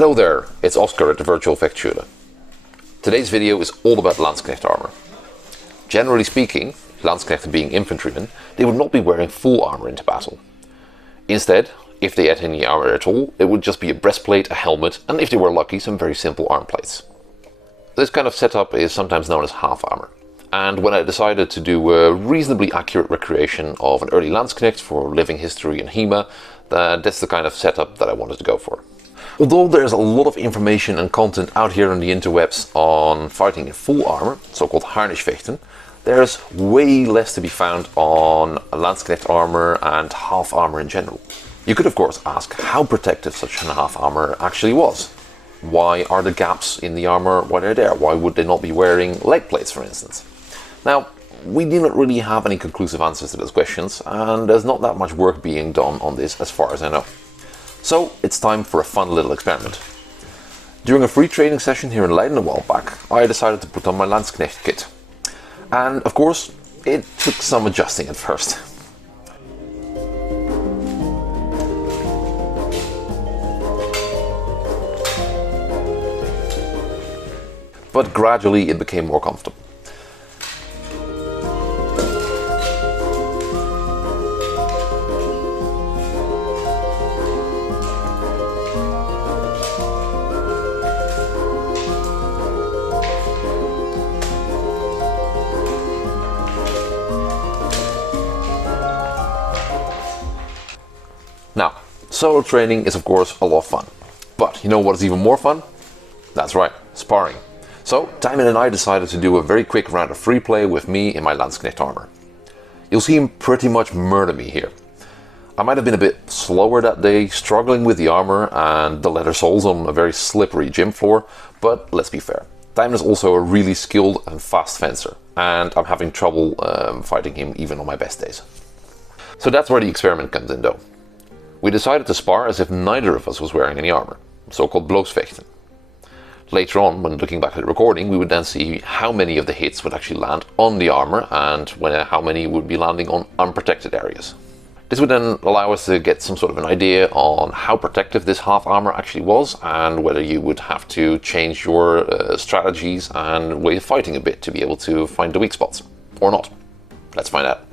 Hello there, it's Oscar at the Virtual Effects Shooter. Today's video is all about Landsknecht armor. Generally speaking, Landsknechte being infantrymen, they would not be wearing full armor into battle. Instead, if they had any armor at all, it would just be a breastplate, a helmet, and if they were lucky, some very simple arm plates. This kind of setup is sometimes known as half armor. And when I decided to do a reasonably accurate recreation of an early Landsknecht for living history and HEMA, that's the kind of setup that I wanted to go for. Although there's a lot of information and content out here on the interwebs on fighting in full armor, so-called Landsknechten, there's way less to be found on Landsknecht armor and half armor in general. You could of course ask how protective such a half armor actually was. Why are the gaps in the armor why they're there? Why would they not be wearing leg plates, for instance? Now, we do not really have any conclusive answers to those questions, and there's not that much work being done on this as far as I know. So it's time for a fun little experiment. During a free training session here in Leiden a while back, I decided to put on my Landsknecht kit. And of course, it took some adjusting at first. But gradually it became more comfortable. Now, solo training is of course a lot of fun. But you know what is even more fun? That's right, sparring. So, Tijmen and I decided to do a very quick round of free play with me in my Landsknecht armor. You'll see him pretty much murder me here. I might have been a bit slower that day, struggling with the armor and the leather soles on a very slippery gym floor, but let's be fair. Tijmen is also a really skilled and fast fencer, and I'm having trouble fighting him even on my best days. So that's where the experiment comes in though. We decided to spar as if neither of us was wearing any armor, so-called bloosvechten. Later on, when looking back at the recording, we would then see how many of the hits would actually land on the armor and how many would be landing on unprotected areas. This would then allow us to get some sort of an idea on how protective this half armor actually was and whether you would have to change your strategies and way of fighting a bit to be able to find the weak spots, or not. Let's find out.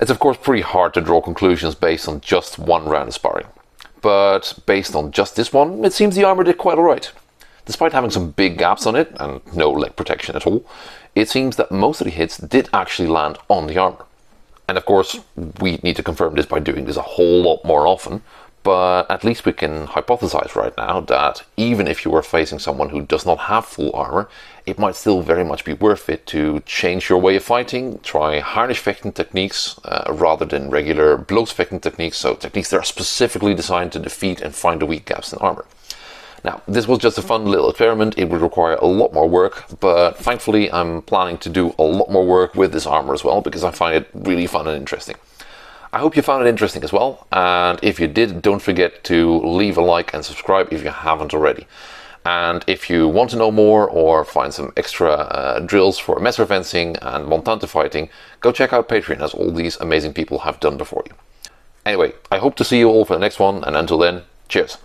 It's of course pretty hard to draw conclusions based on just one round of sparring. But based on just this one, it seems the armor did quite alright. Despite having some big gaps on it, and no leg protection at all, it seems that most of the hits did actually land on the armor. And of course, we need to confirm this by doing this a whole lot more often, but at least we can hypothesize right now that even if you were facing someone who does not have full armor, it might still very much be worth it to change your way of fighting, try harnish fighting techniques rather than regular blows fighting techniques, so techniques that are specifically designed to defeat and find the weak gaps in armor. Now, this was just a fun little experiment. It would require a lot more work, but thankfully I'm planning to do a lot more work with this armor as well, because I find it really fun and interesting. I hope you found it interesting as well, and if you did, don't forget to leave a like and subscribe if you haven't already. And if you want to know more or find some extra drills for messer fencing and montante fighting, go check out Patreon, as all these amazing people have done before you. Anyway, I hope to see you all for the next one, and until then, cheers!